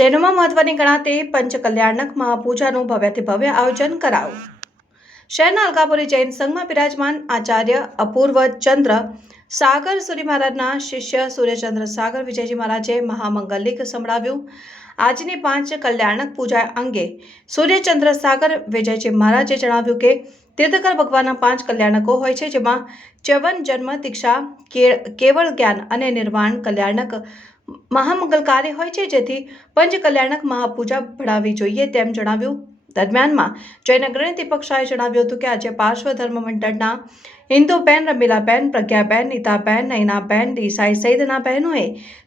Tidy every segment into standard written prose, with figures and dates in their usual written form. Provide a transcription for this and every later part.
જૈનોમાં મહત્વની ગણાતી પંચકલ્યાણક મહાપૂજાનું ભવ્યથી ભવ્ય આયોજન કરાયું। શહેરના અલકાપુરી જૈન સંઘમાં બિરાજમાન આચાર્ય અપૂર્વચંદ્ર સાગર સુરી મહારાજના શિષ્ય સૂર્યચંદ્ર સાગર વિજયજી મહારાજે મહામંગલિક સંભળાવ્યું। આજની પાંચ કલ્યાણક પૂજા અંગે સૂર્યચંદ્ર સાગર વિજયજી મહારાજે જણાવ્યું કે તીર્થકર ભગવાનના પાંચ કલ્યાણકો હોય છે, જેમાં ચ્યવન જન્મ દીક્ષા કેવળ જ્ઞાન અને નિર્વાણ કલ્યાણક મહામંગલકારી હોય છે, જેથી પંચ કલ્યાણક મહાપૂજા ભણાવવી જોઈએ તેમ જણાવ્યું। દરમિયાનમાં જૈન અગ્રણી દીપક શાહે જણાવ્યું હતું કે આજે પાર્શ્વ ધર્મ મંડળના ઇન્દુબેન, રમીલાબેન, પ્રજ્ઞાબેન, નીતાબેન, નયનાબેન દેસાઈ સહિતના બહેનોએ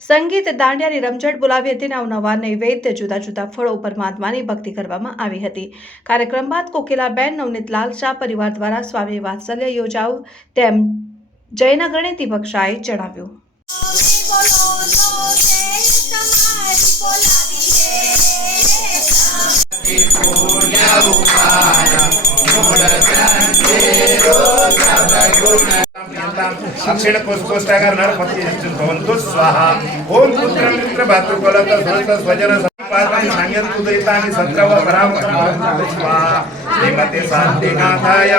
સંગીત દાંડિયાની રમઝટ બોલાવી હતી અને અવનવા નૈવેદ્ય જુદા જુદા ફળો પરમાત્માની ભક્તિ કરવામાં આવી હતી। કાર્યક્રમ બાદ કોકિલાબેન, નવનીતલાલ શાહ પરિવાર દ્વારા સ્વામી વાત્સલ્ય યોજાયું તેમ જૈન અગ્રણી દીપક શાહે જણાવ્યું। दक्षिण कोष्ठागार नरपति भवन्तु स्वाहा। ओम पुत्र मित्र भातृकुलत सुरत स्वजन संपादन सांगत उदयतानि सत्रव पराम स्वाहा। श्रीमते शांतिनाथाय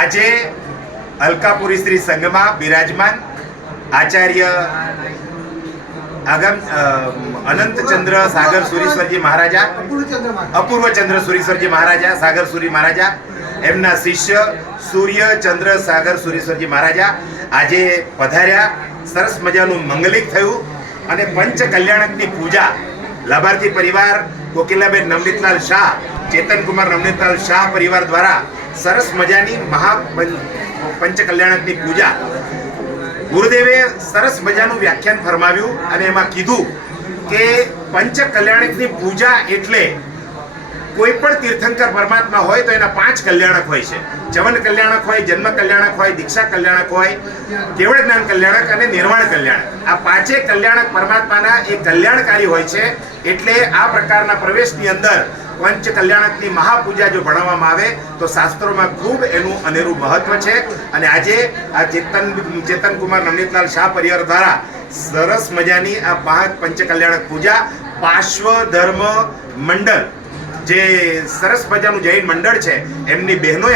આજે અલકાપુરી શ્રી સંઘમાં બિરાજમાન આચાર્ય અનંતચંદ્ર સાગર સુરીશ્વરજી મહારાજા, અપૂર્વચંદ્ર સુરીશ્વરજી મહારાજા, સાગર સુરી મહારાજા, એમના શિષ્ય સૂર્યચંદ્ર સાગર સુરીશ્વરજી મહારાજા આજે પધાર્યા। સરસ મજાનું મંગલિક થયું અને પંચ કલ્યાણકની પૂજા લાભાર્થી પરિવાર કોકિલાબેન નવનીતલાલ શાહ, ચેતનકુમાર નવનીતલાલ શાહ પરિવાર દ્વારા સરસ મજાની પંચ કલ્યાણકની પૂજા ગુરુદેવે સરસ મજાનું વ્યાખ્યાન ફરમાવ્યું અને એમાં કીધું કે પંચ કલ્યાણકની પૂજા એટલે કોઈ પણ તીર્થંકર પરમાત્મા હોય તો એના પાંચ કલ્યાણક હોય છે। ચવન કલ્યાણક હોય, જન્મ કલ્યાણક હોય, દીક્ષા કલ્યાણક હોય, કેવળ જ્ઞાન કલ્યાણક અને નિર્વાણ કલ્યાણક। આ પાંચે કલ્યાણક પરમાત્માના એ કલ્યાણકારી હોય છે। એટલે આ પ્રકારના પ્રવેશની અંદર પંચ કલ્યાણકની મહાપૂજા જો ભણાવવામાં આવે તો શાસ્ત્રોમાં ખૂબ એનું અનેરું મહત્વ છે। અને આજે આ ચેતનકુમાર નવનીતલાલ શાહ પરિવાર દ્વારા સરસ મજાની આ પાંચ પંચ કલ્યાણક પૂજા પાર્શ્વ ધર્મ મંડળ જે સરસ મજાનું જૈન મંડળ છે એમની બહેનોએ